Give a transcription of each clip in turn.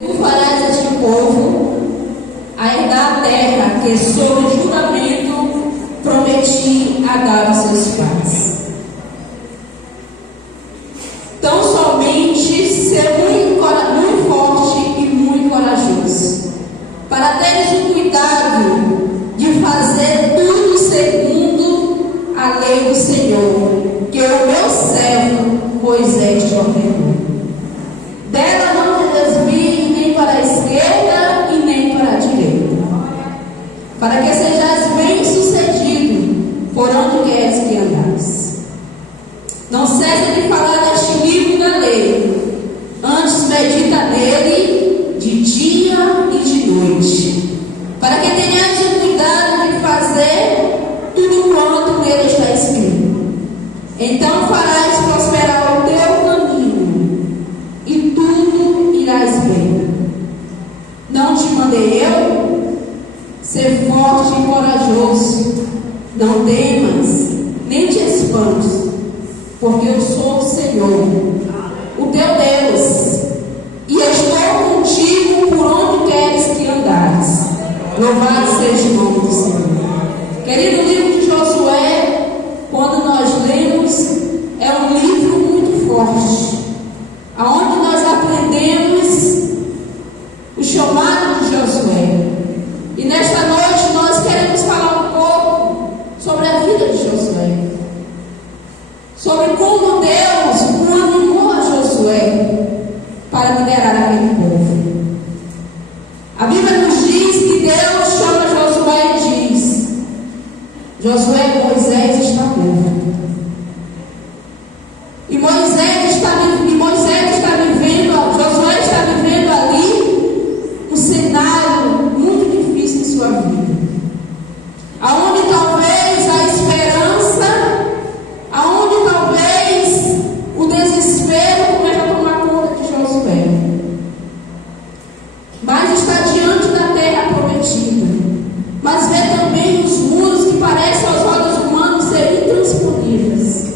Tu farás este povo a herdar a terra que, sob juramento, prometi a dar aos seus pais. Tão somente ser muito forte e muito corajoso, para teres o cuidado de fazer tudo segundo a lei do Senhor, que o meu servo Moisés te ordenou. Dela não te desvie nem para a esquerda e nem para a direita, para que sejais bem sucedido por onde queres que andares. Não cessa de falar deste livro da lei, antes medita nele de dia e de noite, para que tenhas o cuidado de fazer tudo quanto nele está escrito. Então farás prosperar o teu caminho e tudo irás bem. Não te mandei eu? Ser forte e corajoso, não temas, nem te espantes, porque eu sou o Senhor, o teu Deus, e estou contigo por onde queres que andares. Louvado seja o nome do Senhor. Querido, o livro de Josué, quando nós lemos, é um livro muito forte, aonde nós aprendemos o chamado de Josué. E nesta noite nós queremos falar um pouco sobre a vida de Josué, sobre como Deus o animou a Josué para liderar aquele povo. A Bíblia nos diz que Deus chama Josué e diz: Josué, Moisés está morto. E Moisés está vivendo, Josué está vivendo ali um cenário muito difícil em sua vida, aonde talvez a esperança, aonde talvez o desespero começa a tomar conta de Josué. Mas está diante da terra prometida, mas vê também os muros que parecem aos olhos humanos ser intransponíveis.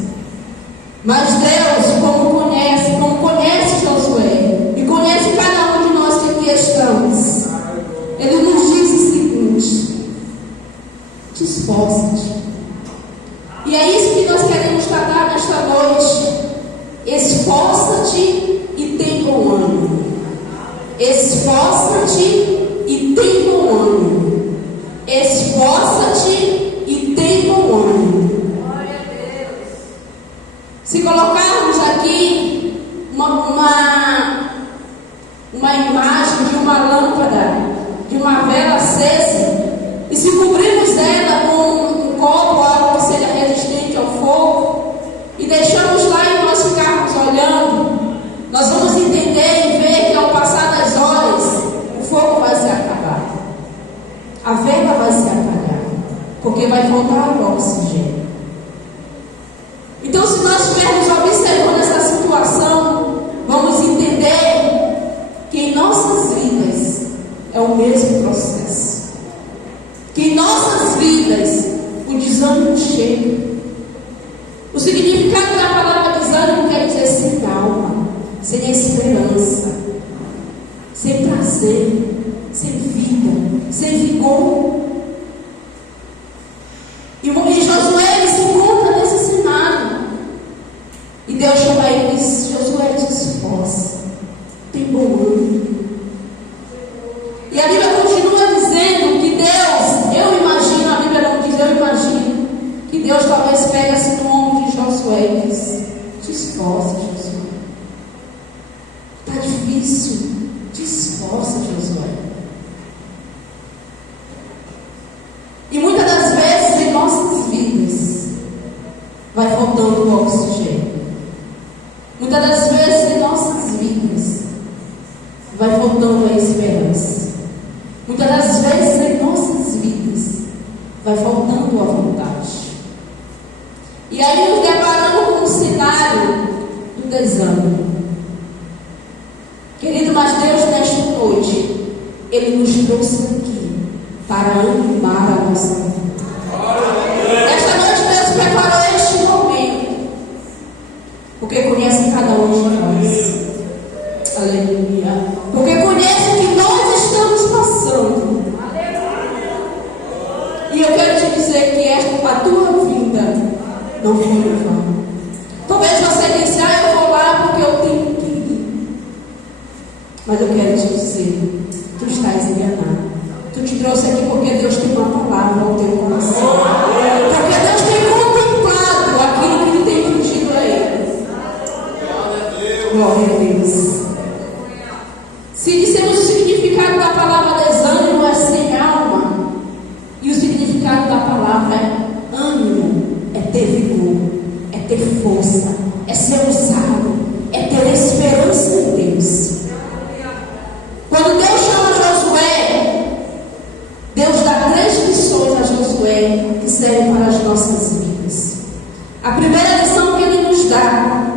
Mas Deus, como conhece Josué e conhece cada um de nós que aqui estamos, Ele nos diz o seguinte: te esforça-te. E é isso que nós queremos tratar nesta noite. Esforça-te e tem bom ânimo. Esforça-te e tem bom ânimo. Esforça-te e tem bom ânimo. Se colocarmos aqui uma imagem de uma lâmpada, de uma vela acesa, e se cobrirmos ela com um copo ou algo que seja resistente ao fogo, e deixamos lá e nós ficarmos olhando, nós vamos entender e ver que ao passar das horas, o fogo vai se acabar, a vela vai se apagar, porque vai faltar o oxigênio. Então, se nós estivermos observando essa situação, vamos entender que em nossas vidas é o mesmo processo. Que em nossas vidas o desânimo chega. O significado da palavra desânimo quer dizer sem alma, sem esperança, sem prazer, sem vida, sem vigor. E Josué, ele se encontra nesse cenário. E Deus chama ele e diz: Josué, te esforça, tem bom ânimo. E a Bíblia continua dizendo que Deus, eu imagino, a Bíblia não diz, eu imagino, que Deus talvez pegue assim no ombro de Josué e diz: te esforça, Josué. Está difícil, te esforça, Josué. E muitas das vezes em nossas vidas vai faltando o oxigênio. Muitas das vezes em nossas vidas vai faltando a esperança. Muitas das vezes em nossas vidas vai faltando a vontade. E aí nos deparamos com o cenário do desânimo. Querido, mas Deus nesta noite, Ele nos trouxe aqui para animar a nossa vida. Nesta noite Deus preparou este momento, porque conhece cada um de nós. Aleluia. Porque conhece não foi em vão. Talvez você disse, eu vou lá porque eu tenho que ir. Mas eu quero te dizer, tu estás enganado. Tu te trouxe aqui porque Deus tem uma palavra ao teu coração. Porque Deus tem contemplado aquilo que tem fugido a Ele. Glória a Deus. Se dissemos o significado da palavra desânimo é sem alma, e o significado da palavra é ânimo, é ter vigor, é ter força, é ser usado, é ter esperança em Deus. Quando Deus chama Josué, Deus dá 3 lições a Josué que servem para as nossas vidas. A primeira lição que Ele nos dá: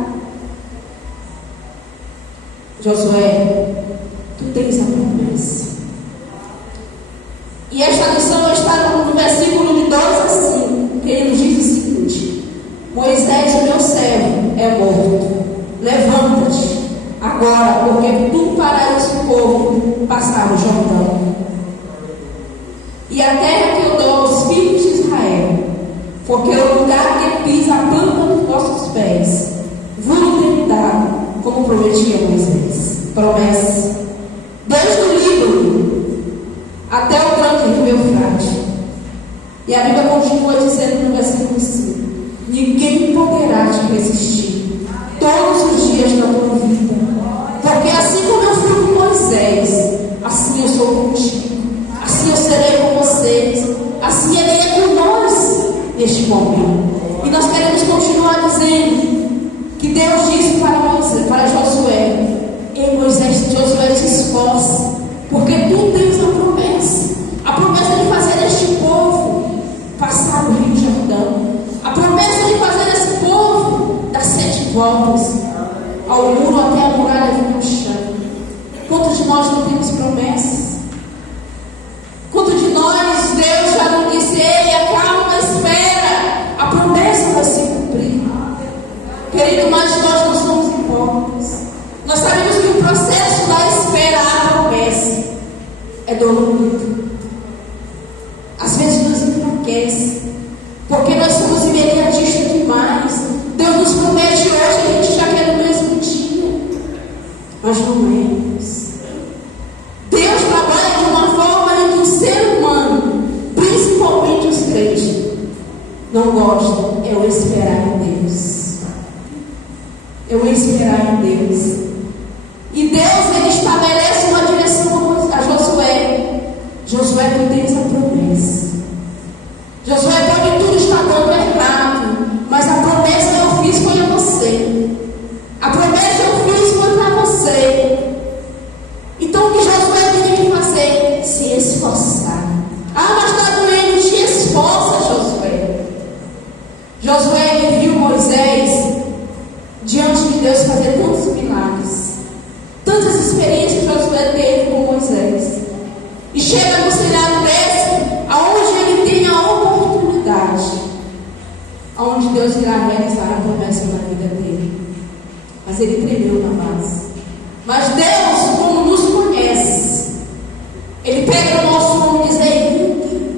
Josué, tu tens a promessa. E esta lição está no versículo de 2 a 5, que ele nos diz o seguinte: Moisés, o meu servo, é morto. Levanta-te agora, porque tu farás o povo passar o Jordão. E a terra que eu dou aos filhos de Israel, porque o lugar que pisa a planta dos vossos pés, vos tenho dado, como prometia Moisés. Promessa. Desde o Líbano até o grande rio Eufrate. E a Bíblia continua dizendo no versículo 5: ninguém poderá te resistir todos os dias da tua vida. Porque assim como eu fui com Moisés, assim eu sou contigo. Assim eu serei com vocês. Assim Ele é com nós neste momento. E nós queremos continuar dizendo que Deus disse para Josué: Ei Moisés, Josué, se esforce, porque tu tens a promessa de fazer este povo passar o rio Jordão, a promessa de fazer esse povo dar 7 voltas ao muro até a muralha vir no chão. Quantos de nós não temos promessas? Quantos de nós, Deus já não disse: ei, acalma, espera, a promessa vai se cumprir. Querido, mas nós não somos hipócritas. Nós sabemos que o processo da espera à promessa é dolorido. Às vezes nos enfraquece, porque nós somos imediatistas demais. Deus nos promete hoje, a gente já quer no mesmo dia. Mas não é isso. Deus trabalha de uma forma em que o ser humano, principalmente os crentes, não gosta. É o esperar em Deus. É o esperar em Deus. E Deus, Ele estabelece uma direção a Josué. Josué, tu tens a promessa. Josué, pode tudo estar dando errado, mas a promessa eu fiz foi a você. A promessa eu fiz foi para você. Então o que Josué tem que fazer? Se esforçar. Ah, mas está doendo, te esforça, Josué. Josué viu Moisés diante de Deus fazer tantos milagres. Tantas experiências Josué teve com Moisés. E chega no cenário desse, aonde ele tem a oportunidade, aonde Deus irá realizar a promessa na vida dele. Mas ele tremeu na base. Mas Deus, como nos conhece, Ele pega o nosso ombro e diz: ei,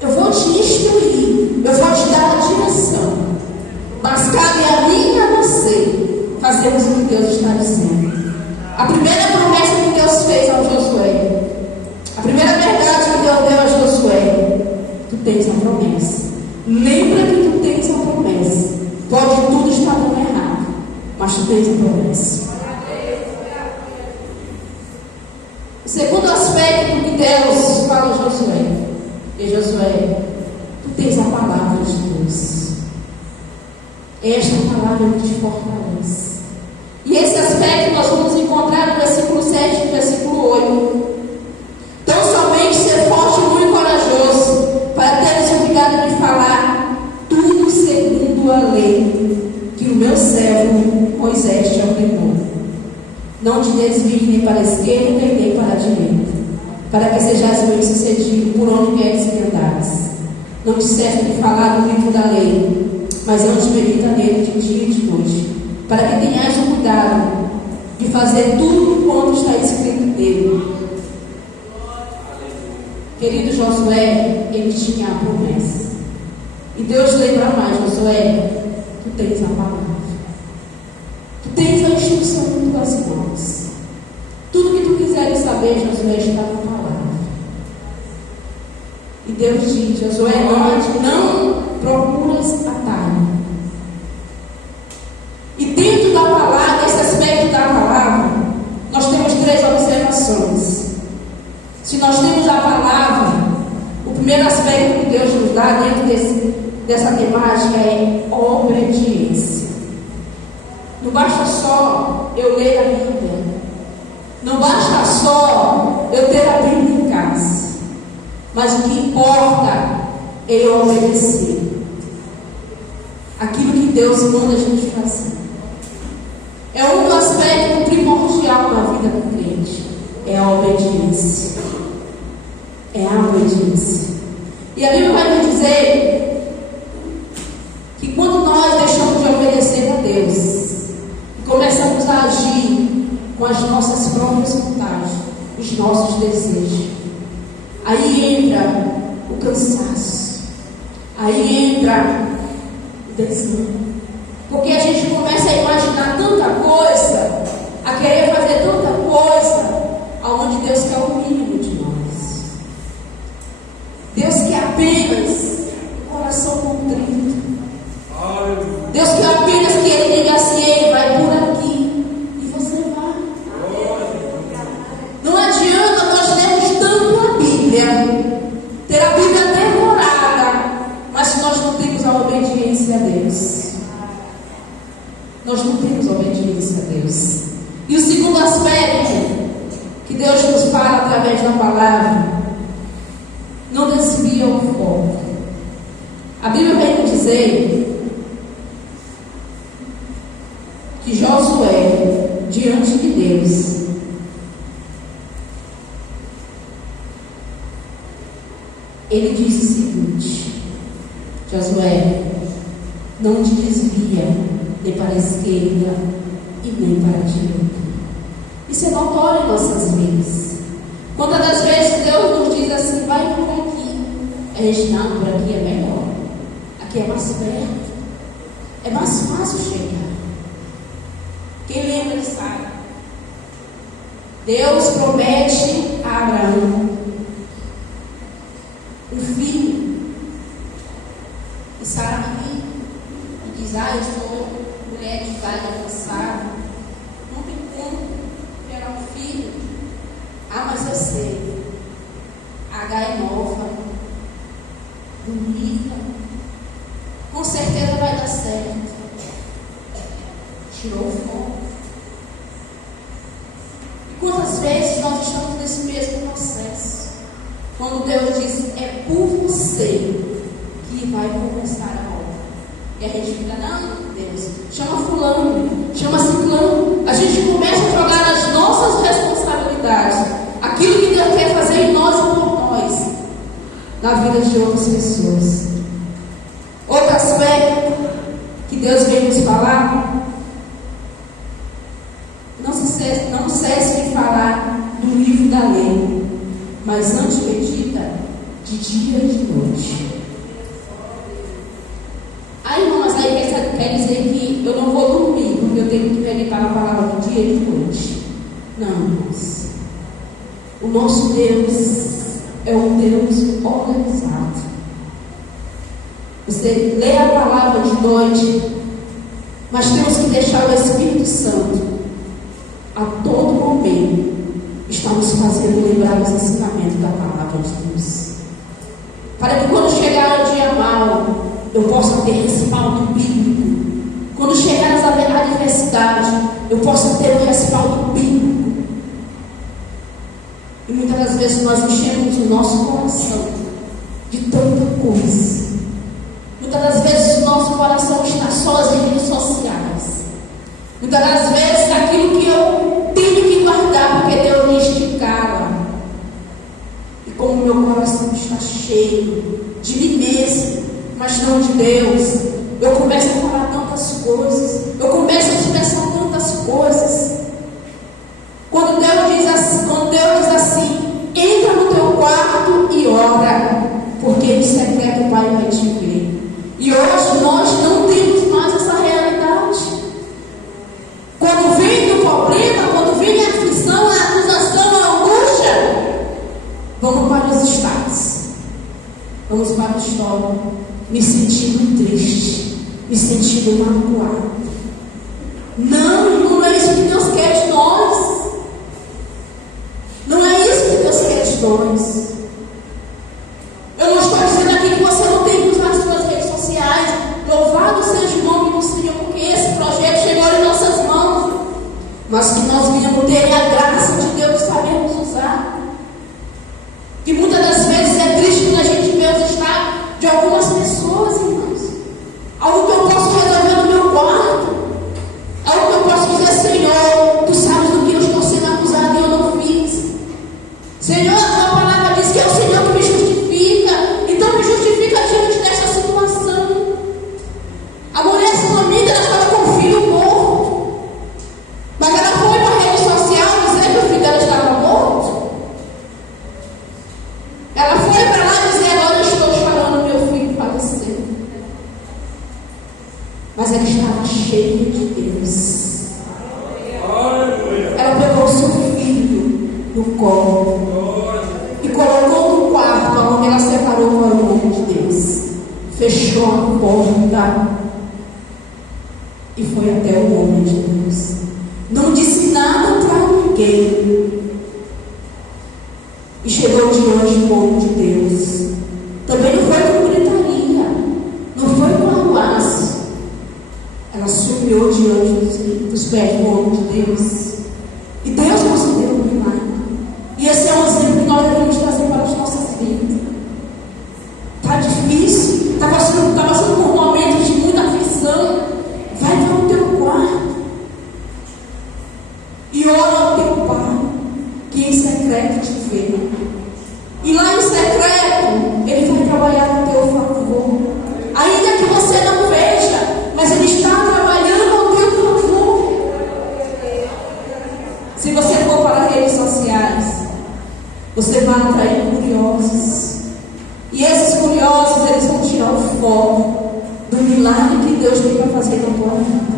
eu vou te instruir, eu vou te dar a direção, mas cabe a mim e a você fazermos o que Deus está dizendo. A primeira promessa que Deus fez ao Josué, a primeira verdade que Deus deu a Josué: tu tens a promessa. Lembra que tu tens a promessa. Pode tudo estar dando errado, mas tu tens a promessa. O segundo aspecto que Deus fala a Josué é: Josué, tu tens a palavra de Deus. Esta palavra que te fortalece. E esse aspecto nós vamos encontrar no versículo 7 e no versículo 8. Tão somente ser forte e muito corajoso, para teres o cuidado de falar tudo segundo a lei que o meu servo Moisés te ordenou. Não te desvies nem para a esquerda nem para a direita, para que sejais bem sucedido por onde queres que andares. Não te serve de falar do livro da lei, mas antes medita nele de dia e de noite, para que tenhas o cuidado de fazer tudo quanto está escrito nele. Querido Josué, ele tinha a promessa. E Deus lembra mais, Josué, tu tens a palavra. Tu tens a instrução em tuas mãos. Tudo que tu quiseres saber, Josué, está na palavra. E Deus diz, Josué, não procuras atalho. E dentro da palavra, esse aspecto da palavra, nós temos 3 observações. Se nós temos a palavra, o primeiro aspecto que Deus nos dá dentro dessa temática é obediência. Não basta só eu ler a Bíblia. Não basta só eu ter a Bíblia em casa. Mas o que importa é eu obedecer aquilo que Deus manda a gente fazer. É um aspecto primordial na vida do crente. É a obediência. É a obediência. E a Bíblia vai nos dizer que quando nós deixamos de obedecer a Deus e começamos a agir com as nossas próprias vontades, os nossos desejos, aí entra o cansaço, aí entra o desânimo. Porque a gente começa a imaginar tanta coisa, a querer fazer tanta coisa, aonde Deus quer o mínimo de nós. Deus quer apenas um coração contrito. Deus quer apenas que Ele diga assim, Ele vai por aqui e você vai. Não adianta nós lermos tanto a Bíblia, ter a Bíblia devorada, mas se nós não temos a obediência a Deus. Nós não temos obediência a Deus. E o segundo aspecto que Deus nos fala através da palavra, não desvia o foco. A Bíblia vem nos dizer que Josué, diante de Deus, ele disse o seguinte: Josué, não te desvia nem para a esquerda e nem para a direita. Isso é notório em nossas vidas. Quantas das vezes Deus nos diz assim, vai por aqui. A gente, não, por aqui é melhor. Aqui é mais perto. É mais fácil chegar. Quem lembra, ele sabe. Deus promete a Abraão um filho. E Sara diz, eu sou mulher de idade avançada, não tem como gerar um filho. Mas eu sei, H é nova, bonita, com certeza vai dar certo. Tirou o foco. E quantas vezes nós estamos nesse mesmo processo? Quando Deus diz, é por você que vai começar a obra. E a gente fica, não, Deus, chama fulano, chama ciclano. A gente começa a jogar as nossas responsabilidades, aquilo que Deus quer fazer em nós e por nós, na vida de outras pessoas. Outro aspecto que Deus vem nos falar, não cesse de falar do livro da lei, mas antes medita de dia e de noite. Mas aí quer dizer que eu não vou dormir, porque eu tenho que meditar na palavra de dia e de noite. Não, irmãos. O nosso Deus é um Deus organizado. Você lê a palavra de noite, mas temos que deixar o Espírito Santo a todo momento está nos fazendo lembrar os ensinamentos da palavra de Deus, para que quando chegar o dia mau eu possa ter respaldo bíblico. Quando chegar na adversidade, eu possa ter um respaldo bíblico. E muitas das vezes nós enchemos o nosso coração de tanta coisa. Muitas das vezes o nosso coração está só nas redes sociais. Muitas das vezes aquilo que eu tenho que guardar, porque Deus me esticava. E como meu coração está cheio de mim mesmo, mas não de Deus, eu começo a falar tantas coisas, eu começo a expressar tantas coisas. Quando Deus diz assim, entra no teu quarto e ora, porque em secreto o Pai vai te ver. continuava a história, me sentindo triste, me sentindo magoado. Não é isso que Deus quer de nós. Não é isso que Deus quer de nós. Eu não estou dizendo aqui que você não tem que usar as suas redes sociais. Louvado seja o nome do Senhor, porque esse projeto chegou em nossas mãos. Mas que nós venhamos ter a graça de Deus de sabermos usar. Que muitas das vezes é triste quando a gente vê os estados de algumas pessoas, irmãos. Algo que eu posso resolver no meu quarto. Algo que eu posso dizer, Senhor, Tu sabes do que eu estou sendo acusado e eu não fiz. Senhor, a palavra diz que é o Senhor que me justifica. Então me justifica diante desta situação. A mulher sunamita, ela estava com o filho morto. Mas ela foi para a rede social dizer que o filho dela estava morto. Ela foi para lá dizer, agora eu estou chorando, meu filho faleceu. Mas ela estava cheia de Deus. Ela pegou o seu filho no colo e colocou no quarto onde ela separou para o nome de Deus. Fechou a porta e foi até o homem de Deus. Não disse nada para ninguém. E chegou diante do homem de Deus. Também não foi com gritaria, não foi com arruaço. Ela sumiu diante dos pés do homem de Deus. E Deus concedeu um milagre. E esse é um exemplo que nós devemos trazer para as nossas vidas. Está difícil, está passando por momentos de muita aflição. Vai para o teu quarto e ora ao teu Pai, que em secreto te vê. E lá em secreto, Ele vai trabalhar no teu favor. Ainda que você não veja, mas Ele está trabalhando ao teu favor. Se você for para as redes sociais, você vai atrair curiosos. E esses curiosos, eles vão tirar o foco do milagre que Deus tem para fazer na tua vida.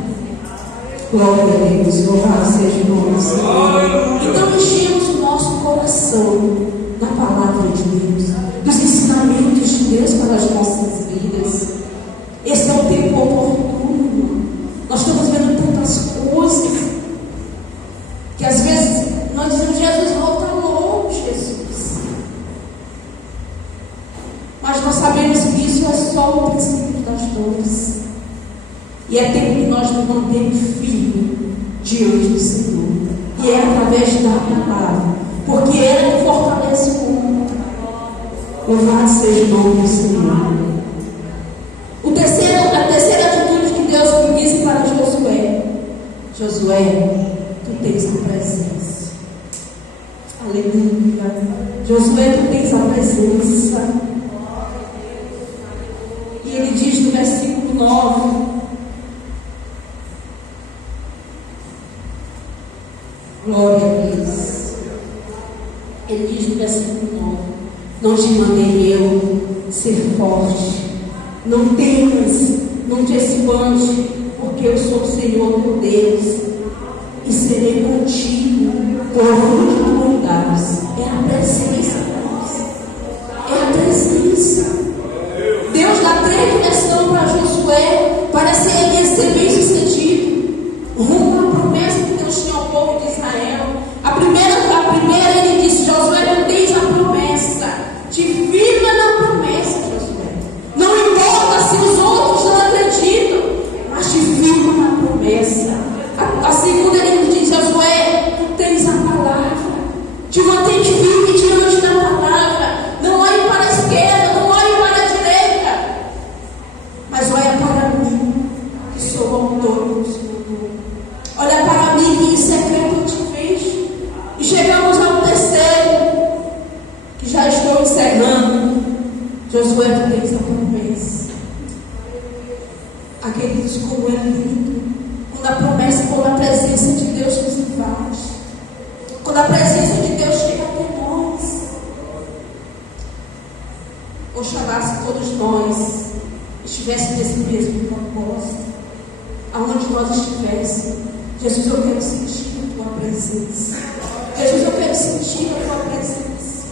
Glória a Deus, louvado seja o nome do Senhor. Então enchemos o nosso coração da palavra de Deus, dos ensinamentos de Deus para as nossas vidas. Esse é o tempo oportuno. Nós estamos vendo tantas coisas que às vezes nós dizemos, Jesus, volta logo, Jesus. Mas nós sabemos que isso é só o princípio das dores. E é tempo que nós nos mantemos firmes diante do Senhor. E é através da palavra. Porque ela fortalece o homem. Louvado seja o nome do Senhor. A terceira atitude que Deus me disse para Josué. Josué, tu tens a presença. Aleluia. Josué, tu tens a presença. E ele diz no versículo 9. Glória a Deus. Ele diz no versículo 9: não te mandei eu ser forte, não temas, não te espante, porque eu sou o Senhor teu Deus e serei contigo por onde tu andares. É a presença de Deus, é a presença. Deus dá 3 direções para Josué para ser bem sucedido rumo à promessa que Deus tinha ao povo de Israel. A primeira ele disse: Josué, não tens a promessa, te firma na promessa, Josué. Não importa se os outros não acreditam, mas te firma na promessa. A segunda ele diz: Josué, tu tens a palavra, te mantém firme diante da palavra. Não olhe para a esquerda, não olhe para a direita, mas olha para mim, que sou o autor do Senhor. Olha para mim, que em secreto eu te vejo. E chegamos ao terceiro, que já estou encerrando. Josué, tu tens a promessa. Aqueles, como é lindo quando a promessa, quando a presença de Deus nos invade, quando a presença de Deus chega até nós. Oxalá se todos nós estivéssemos nesse mesmo propósito, aonde nós estivéssemos. Jesus, eu quero sentir a tua presença. Jesus, eu quero sentir a tua presença.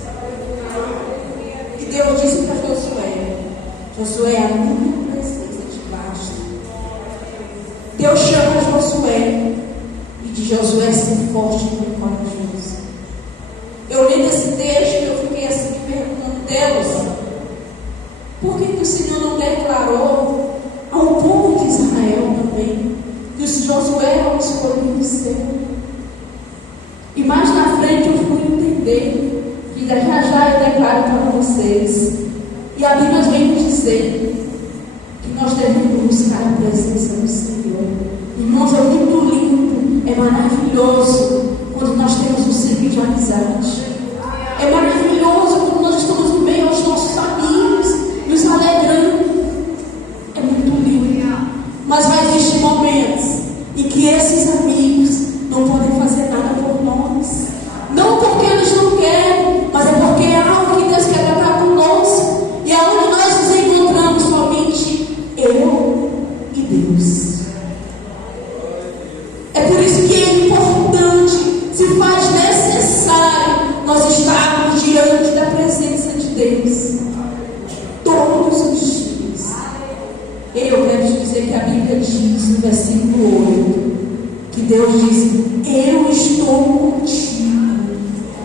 E Deus disse para Josué: Josué, a minha presença te basta. Deus chama Josué e diz: Josué, ser forte e corajoso. Eu li esse texto e eu fiquei assim me perguntando: Deus, por que o Senhor não declarou ao povo de Israel também que o Josué era o escolhido seu? E mais na frente eu fui entender que já eu declaro para vocês. E a Bíblia vem nos dizer que nós devemos buscar a presença do Senhor. Irmãos, é muito lindo, é maravilhoso quando nós temos um círculo de amizade. É maravilhoso quando nós estamos no meio aos nossos amigos, nos alegrando. É muito lindo. Mas vai existir momentos em que esses amigos não podem fazer nada por nós. Não porque eles não querem, mas é porque é algo que Deus quer tratar conosco. E é onde nós nos encontramos somente eu e Deus. É por isso que é importante, se faz necessário, nós estarmos diante da presença de Deus todos os dias. Eu quero te dizer que a Bíblia diz no versículo 8 que Deus diz: eu estou contigo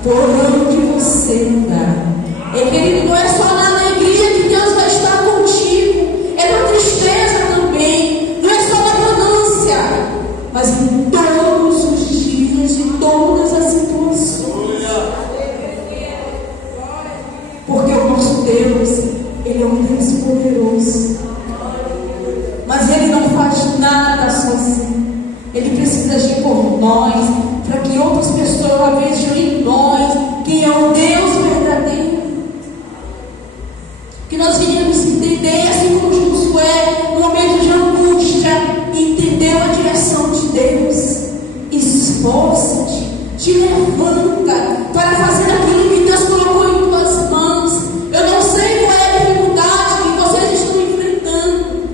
por onde você andar. E querido, não é só na alegria que Deus vai estar contigo, é na tristeza também, não é só na ganância, mas em todos os dias, em todas as situações. Porque o nosso Deus, Ele é um Deus poderoso, mas Ele não faz nada sozinho. Ele precisa agir por nós, para que outras pessoas vejam em nós quem é o Deus verdadeiro. Que nós venhamos entender, assim como Josué, no momento de angústia, entendeu a direção de Deus. Esforça-te, te levanta para fazer aquilo que Deus colocou em tuas mãos. Eu não sei qual é a dificuldade que vocês estão enfrentando.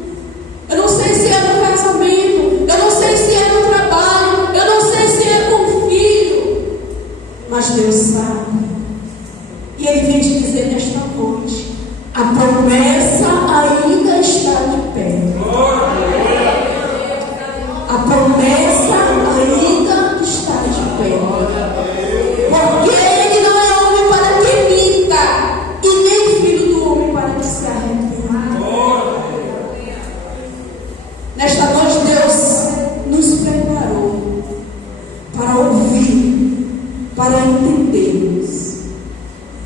Eu não sei se é no casamento, eu não sei se é no trabalho, eu não sei se é com o filho, mas Deus sabe. E Ele vem te dizer nesta noite: a promessa ainda está de pé. A promessa ainda está de pé. Porque Ele não é homem para que minta, e nem filho do homem para que se arrependa. Nesta noite Deus nos preparou para ouvir, para entendermos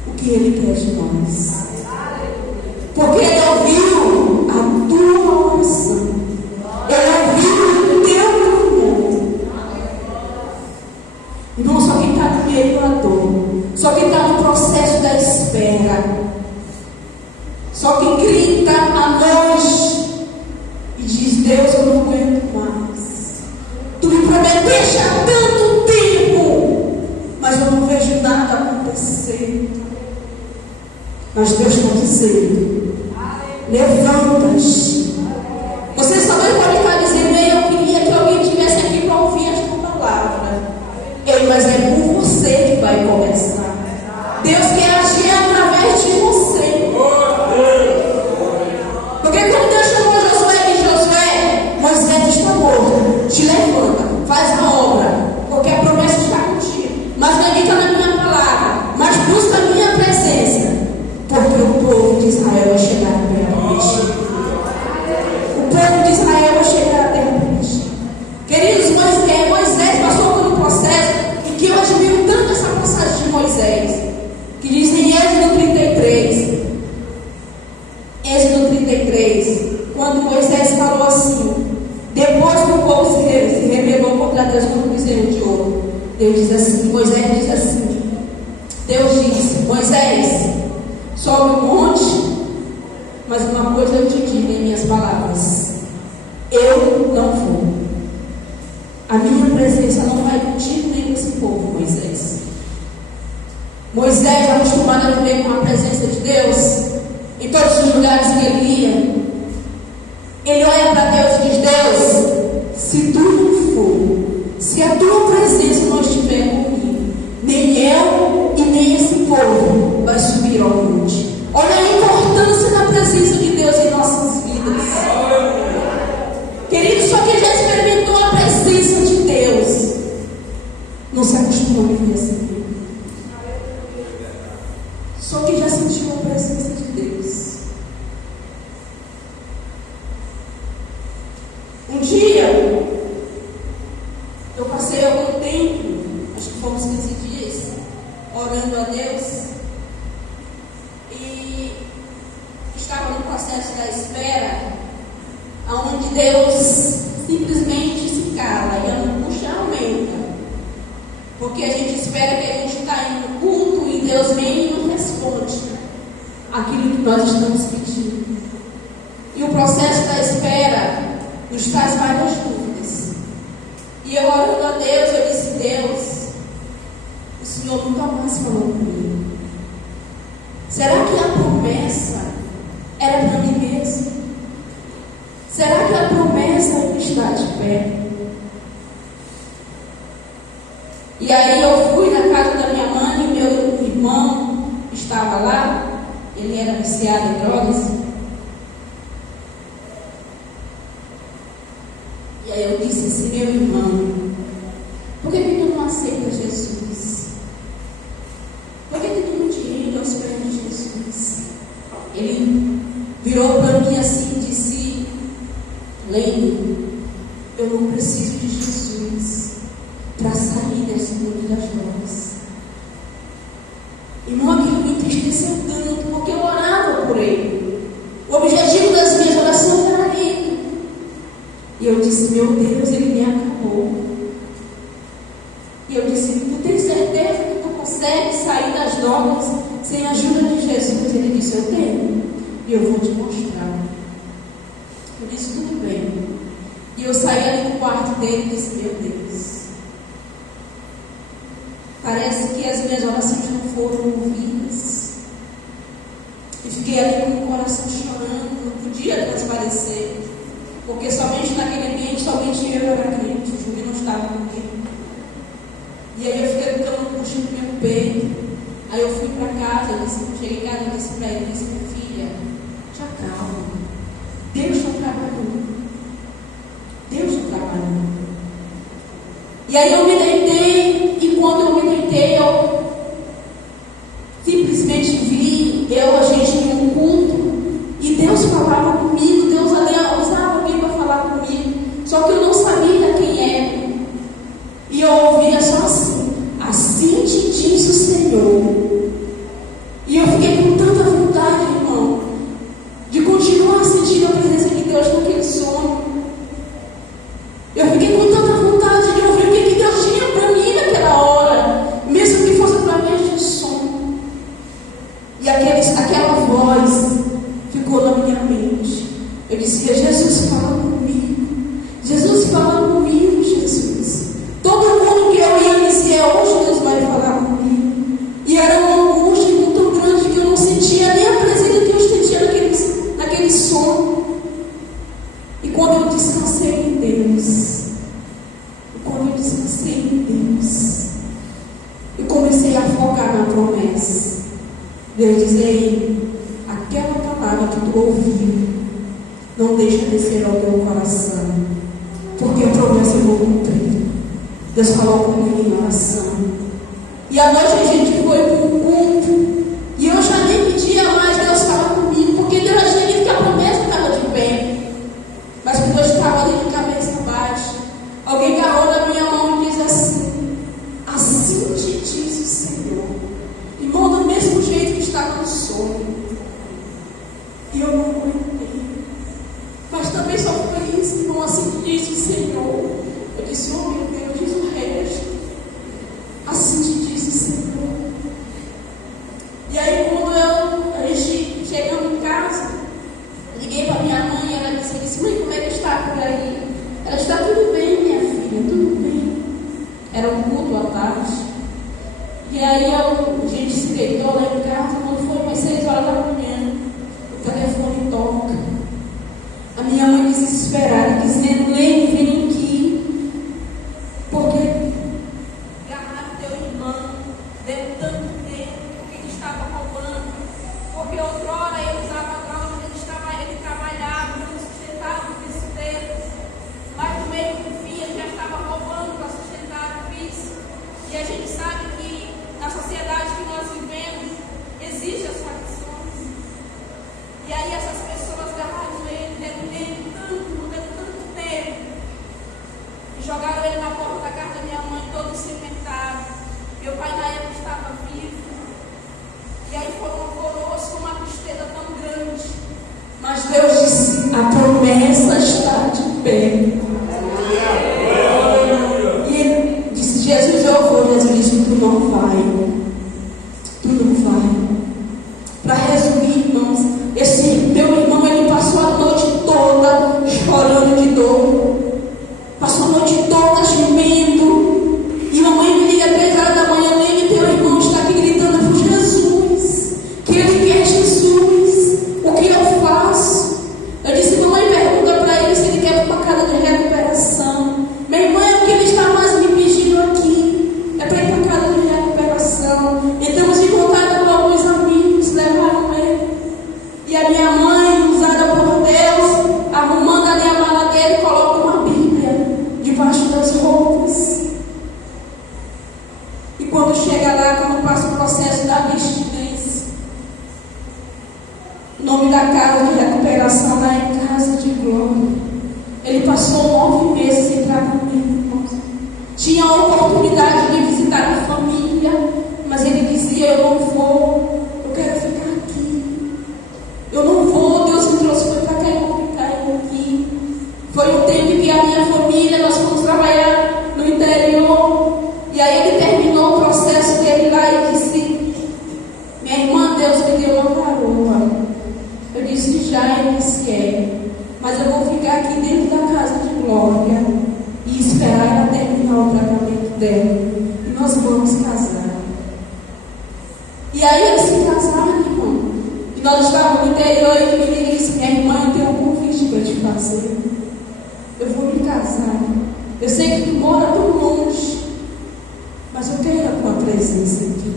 o que Ele quer de nós. Porque Ele ouviu a tua oração, Ele ouviu o teu clamor. Irmão, só quem está no meio da dor, só quem está no processo da espera, só quem grita à noite e diz: Deus, eu não aguento mais. Tu me prometeste há tanto tempo, mas eu não vejo nada acontecer. Mas Deus está dizendo: levanta-te. Vocês talvez podem estar dizendo: eu queria que alguém estivesse aqui para ouvir esta palavra. Mas é por você que vai começar. Deus quer agir através de você. Porque quando Deus chamou Josué e disse: Josué, Moisés está morto, te levanta, faz a obra, porque a promessa está contigo. Mas não habita na minha palavra, mas busca a minha presença. Porque o povo de Israel vai chegar à terra prometida. O povo de Israel vai chegar à terra prometida. Queridos, Moisés passou por um processo em que eu admiro tanto essa passagem de Moisés, que diz em Êxodo 33, quando Moisés falou assim: depois que o povo se rebelou contra Deus com o bezerro de ouro, Deus diz assim, Moisés diz assim, Deus disse: Moisés, sobe o monte, mas uma coisa eu te digo em minhas palavras: eu não vou. A minha presença não vai contigo nem com esse povo, Moisés. Moisés, acostumado a viver com a presença de Deus, em todos os lugares que ele ia, ele olha para Deus e diz: Deus, se tu não for, se a tua presença não estiver comigo, nem eu e nem esse povo vai subir ao monte. Olha a importância da presença de Deus em chamou e veio seguir. Só que já sentiu a presença de Deus. Um dia, eu passei algum tempo, acho que fomos 15 dias, orando a Deus, e estava no processo da espera, onde Deus simplesmente se cala e a angústia aumenta. Porque a gente espera que a gente está indo no culto e Deus vem e nos responde aquilo que nós estamos pedindo. E o processo da espera nos traz várias dúvidas. E eu orando a Deus, eu disse: Deus, o Senhor nunca mais falou comigo. Será que a promessa era para mim mesmo? Será que a promessa ainda está de pé? E aí eu fui na casa da minha mãe, e meu irmão estava lá, ele era viciado em drogas. E aí eu disse assim: meu irmão, por que tu não aceita Jesus? Por que tu não te rende aos pés de Jesus? Ele virou para mim assim e disse: Lene, eu não preciso de Jesus para sair desse mundo das drogas. Irmão, aquilo me entristeceu tanto, porque eu orava por ele. O objetivo das minhas orações era ele. E eu disse: meu Deus, ele me acabou. E eu disse: tu tens certeza que tu consegue sair das drogas sem a ajuda de Jesus? Ele disse: eu tenho, e eu vou te mostrar. Eu disse: tudo bem. E eu saí ali do quarto dele e disse: meu Deus, parece que as minhas orações não foram ouvidas. E fiquei ali com o coração chorando, não podia transparecer, porque somente naquele ambiente, somente eu era crente, o Júlio não estava comigo. E aí eu fiquei com aquela angústia no meu peito. Aí eu fui para casa, cheguei em casa e disse para ele: disse, minha filha, te acalma, Deus está trabalhando. Deus está trabalhando. E aí eu me deitei, e quando eu me deitei, eu simplesmente vi a gente em um culto, e Deus falava comigo, Deus usava alguém para falar comigo, só que eu não sabia quem era. E eu ouvia só assim: assim te diz o Senhor. E eu fiquei com tanta vontade, irmão, de continuar sentindo a presença de Deus naquele sonho. Eu fiquei com tanta vontade de ouvir o que Deus tinha para mim naquela hora, mesmo que fosse através de um som. E aquela voz ficou na minha mente. Eu dizia: Jesus, fala comigo. Jesus, fala comigo, Jesus. Todo mundo que eu ia dizer: hoje Deus vai falar comigo. E era uma angústia muito grande que eu não sentia nem a presença que eu sentia naquele som. E quando eu descansei em Deus, eu comecei a focar na promessa. Deus diz: ei, aquela palavra que tu ouviu, não deixa descer ao teu coração, porque a promessa eu vou cumprir. Deus falou comigo em oração. E à noite a gente foi para um culto, e eu já nem pedia mais Deus falar comigo, porque Deus já tinha dito que a promessa estava de pé. Mas quando eu estava ali de cabeça baixa, alguém agarrou na minha mão e diz assim: assim te diz o Senhor. Irmão, do mesmo jeito que estava no sonho. E eu não aguentei. Mas também só foi isso, irmão, assim te diz o Senhor. Eu disse: oh meu Deus, diz o resto. Assim te diz o Senhor. E aí quando a gente chegamos em casa, liguei para minha mãe, ela disse: mãe, como é que está por aí? Ela disse: está tudo bem, minha filha, tudo bem. Era um culto à tarde. E aí a gente se deitou lá em casa. Quando foi umas 6 horas da manhã, o telefone toca. A minha mãe desesperada, dizendo: Lene, vem aqui, porque agarraram teu irmão, deu tanto tempo, porque ele estava roubando, porque outrora ele usava droga, mas ele trabalhava, não sustentava o vício dele, mas no meio do fim ele já estava roubando para sustentar o vício. E a gente sabe que na sociedade que nós vivemos existem as facções. E aí essas pessoas agarraram ele, deram tanto tempo, e jogaram ele na porta da casa da minha mãe, todo cimentado. Meu pai na época estava vivo. E aí foi um alvoroço, uma tristeza tão grande. Mas Deus disse: a promessa está de pé. E ele disse: Jesus, eu vou. Jesus disse: tu não vai. Tu não vai. Para resumir, irmãos, esse meu irmão, ele passou a noite toda chorando de dor. Passou a noite toda gemendo. E a mãe me liga 3 horas da manhã, nem teu irmão está aqui gritando por Jesus, que ele quer Jesus. O que eu faço? Eu disse: mamãe, pergunta para ele se ele quer para uma casa de recuperação. Minha irmã, é o que ele está mais me pedindo aqui. É para ir para a casa de recuperação. Entramos em contato com alguns amigos, levaram ele. E a minha mãe, usada por Deus, arrumando ali a mala dele, coloca uma Bíblia debaixo das roupas. E quando chega lá, quando passa o processo da abstinência, o nome da casa de recuperação lá é Casa de Glória. Ele passou 9 meses sem tratamento, irmãos. Tinha a oportunidade de visitar a família, mas ele dizia: eu não vou, eu quero ficar aqui. Eu não vou, Deus me trouxe foi para cá, eu vou ficar aqui. Foi um tempo que a minha família, nós fomos trabalhar no interior. E aí ele terminou o processo dele lá e disse: minha irmã, Deus me deu uma garoa. Eu disse: já, ele disse: é. Mas eu vou ficar aqui dentro da casa de glória e esperar ela terminar o tratamento dela. E nós vamos casar. E aí eles se casaram, irmão. E nós estávamos no interior e ele disse: minha irmã, eu tenho um convite para te fazer. Eu vou me casar. Eu sei que tu mora tão longe, mas eu quero a tua presença aqui.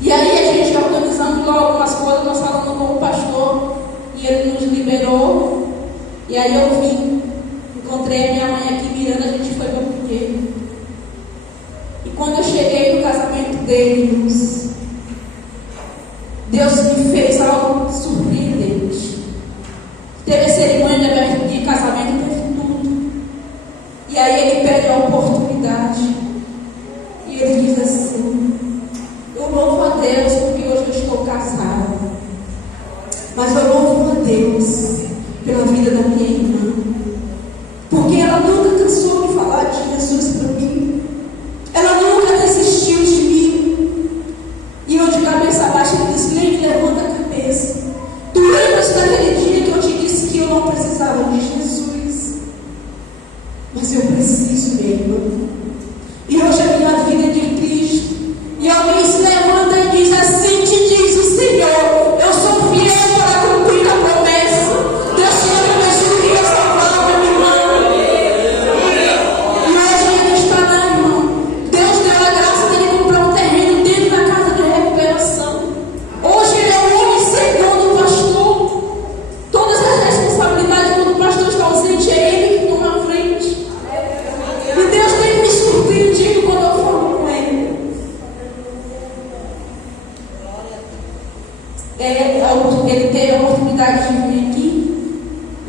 E aí a gente organizando logo algumas coisas, nós falamos com o pastor, e ele nos liberou. E aí eu vim, encontrei a minha mãe aqui mirando, a gente foi para o Pinheiro. E quando eu cheguei no casamento dele, Deus me fez algo surpreendente. Teve a cerimônia de casamento, teve tudo. E aí ele pede a oportunidade. E ele diz assim: eu louvo a Deus porque hoje eu estou casada. Mas eu louvo a Deus pela vida da minha irmã. Porque ela nunca cansou de falar de Jesus para mim. Ela nunca desistiu de mim. E eu de cabeça baixa, ele disse: Leite, levanta a cabeça. Tu lembras daquele dia que eu te disse que eu não precisava de Jesus? Mas eu preciso, minha irmã. E hoje a minha vida é de Cristo. E alguém se levanta e diz assim: te diz o Senhor, eu sou fiel para cumprir a promessa. Deus te prometeu que ia salvar, meu irmão. E hoje ele está lá, irmão. Deus deu a graça dele comprar um terreno dentro da casa de recuperação. Hoje ele é o homem segundo o pastor. Todas as responsabilidades quando o pastor está ausente, é ele que toma a frente. E Deus tem me surpreendido quando eu falo com ele. Ele teve a oportunidade de vir aqui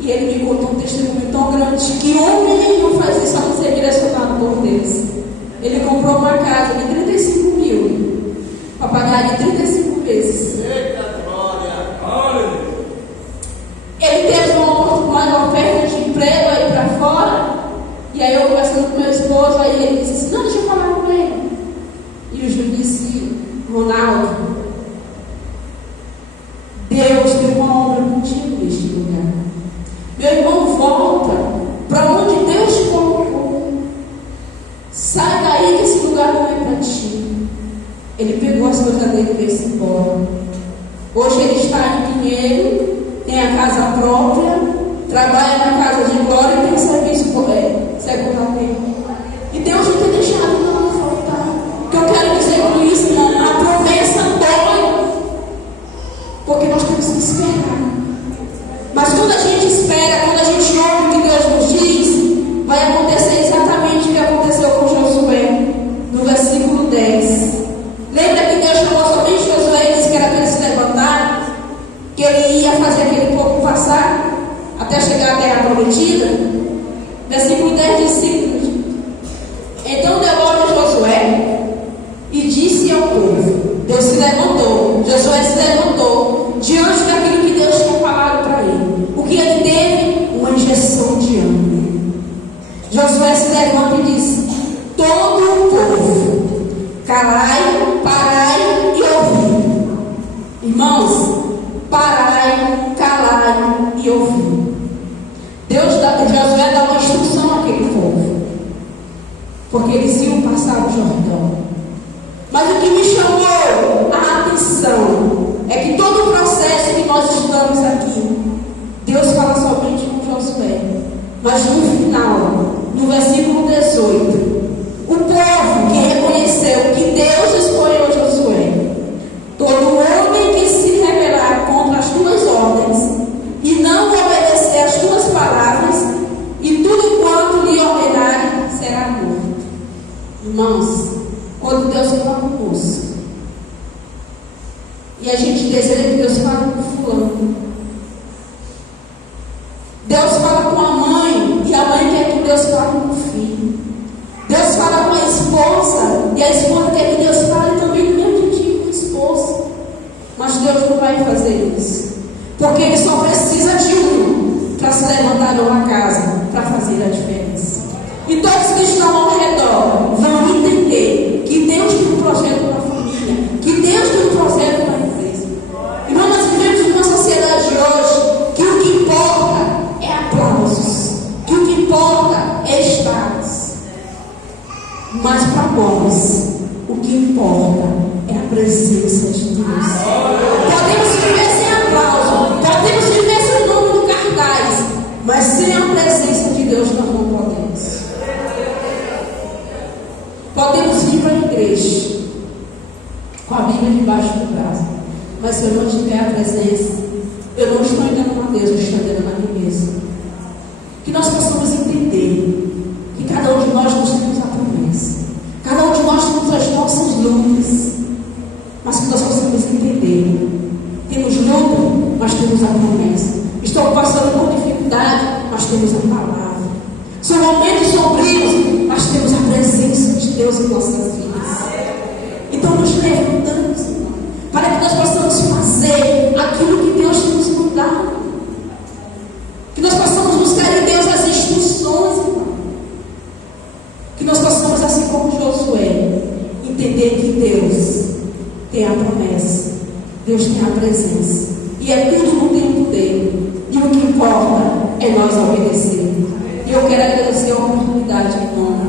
e ele me contou um testemunho tão grande que homem nenhum faz isso a não ser direcionado por Deus. Ele comprou uma casa de 35 mil para pagar em 35 vezes. Ele teve uma oferta de emprego aí para fora. E aí eu conversando com meu esposo, aí ele disse assim: não, deixa eu falar com ele. E o Júlio disse: Ronaldo, Deus tem uma obra contigo neste lugar. Meu irmão, volta para onde Deus te colocou. Sai daí que esse lugar não é para ti. Ele pegou as coisas dele e veio-se embora. Hoje ele está em Pinheiro, tem a casa própria, trabalha na casa de glória e tem serviço secundário. E Deus não tem deixado nada faltar. O que eu quero dizer com isso, irmão, a promessa dói. Porque nós temos que esperar. Mas quando a gente espera, quando a gente ouve o que Deus nos diz, vai acontecer exatamente o que aconteceu com Josué. passar até chegar à terra prometida. Versículo 10 diz assim: então deu ordem a Josué e disse ao povo. Deus se levantou, Josué se levantou diante daquilo que Deus tinha falado para ele. O que ele teve? Uma injeção de ânimo. Josué se levanta e diz: todo o povo, calai, parai e ouvi. Irmãos, parai, calai e ouvi. Josué dá uma instrução àquele povo, porque eles iam passar o Jordão. Mas o que me chamou a atenção é que todo o processo que nós estudamos aqui, Deus fala somente com Josué. Mas no final, no versículo 18, o povo que reconheceu que Deus escolheu Josué, todo homem que se rebelar contra as tuas ordens e não obedecer às tuas palavras, e tudo quanto lhe ordenarem será morto. Irmãos, quando Deus fala conosco e a gente deseja que Deus fale com fulano, Deus fala com a mãe e a mãe quer que Deus fale com o filho. Deus fala com a esposa e a esposa quer que Deus fale também no mesmo dia com a esposa. Mas Deus não vai fazer isso, porque Ele só precisa de um para se levantar numa casa para fazer a diferença. E todos que estão ao redor vão entender que Deus tem um projeto na família, que Deus tem um projeto na empresa. Irmão, nós vivemos numa sociedade hoje que o que importa é aplausos, que o que importa é status. Mas para nós, o que importa é a presença de Deus. Podemos viver sem aplauso, podemos viver sem o nome no cartaz, mas sem a presença de Deus nós não podemos. Podemos ir para a igreja com a Bíblia debaixo do braço, mas se eu não tiver a presença, eu não estou enganando a Deus, eu estou enganando a mim mesmo. Que nós possamos entender que cada um de nós temos a promessa, cada um de nós temos as nossas lutas, mas que nós possamos entender: temos luta, mas temos a promessa. Estou passando por dificuldade, mas temos a palavra. São momentos sombrios, mas temos a presença de Deus em nossas vidas. Então nos levantamos, irmão, para que nós possamos fazer aquilo que Deus nos mandado. Que nós possamos buscar em Deus as instruções, irmão. Que nós possamos, assim como Josué, entender que Deus tem a promessa, Deus tem a presença, e é tudo no tempo dele, e o que importa é nós obedecer. E eu quero agradecer a oportunidade, irmão,